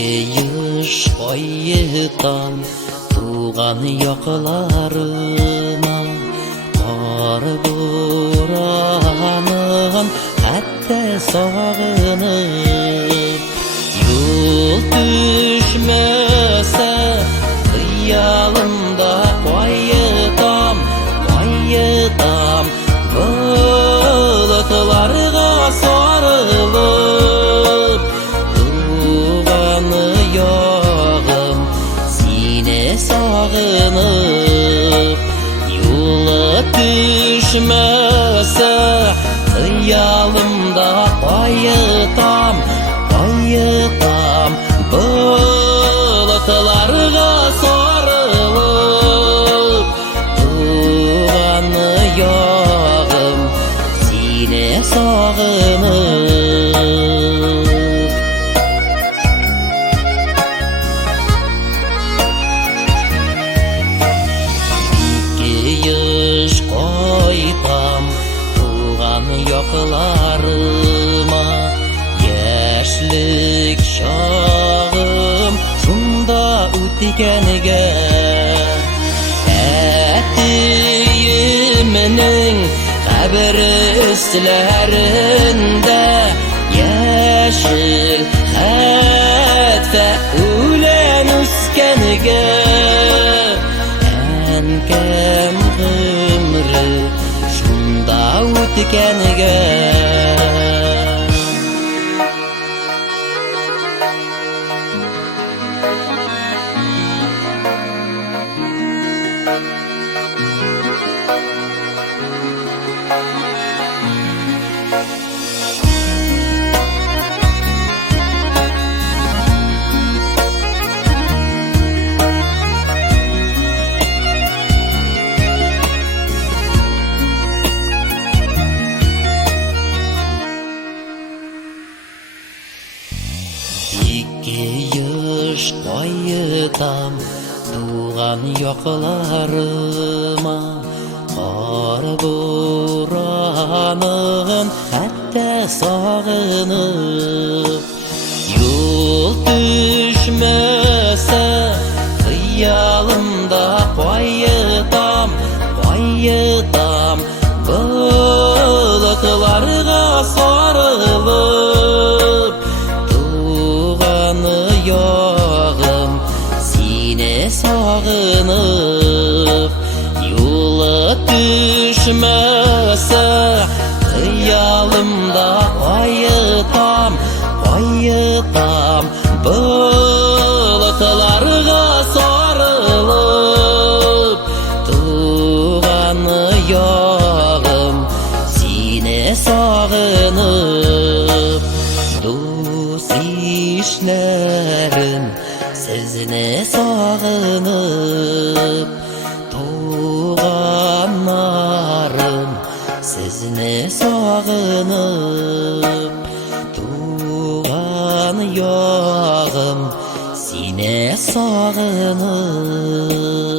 Еш қойытам туған яқыларыма, қар боранын әтті сағынып. Юл түшмесе қиялымда қойытам бұлытларға сарылып. Туғаны яғым сені сағынып, юлы түшмесе қиялымда қойытам бұлытларға сарылып. Туғаны яғым сені сағынып. Еш қойтам туған яқыларыма, яшілік шағым шунда өткенге. Әтейімнің қабірі үстілерінде яшіл хәтфә өлен үскенге. Әнкәм ғүмрі шунда өткенге. Еш қойытам туған яқыларыма, қар боранын әтті сағынып. Юл түшмесе қиялымда қойытам бұлытларға сарылып. Туғаны яғым сені сағынып, юлы түшмесе қиялымда қойытам бұлытларға сарылып. Туғаны яғым сені сағынып. Дос ишләрем сезне сағынып, туғаннарым сезне сағынып. Туған яғым сені сағынып.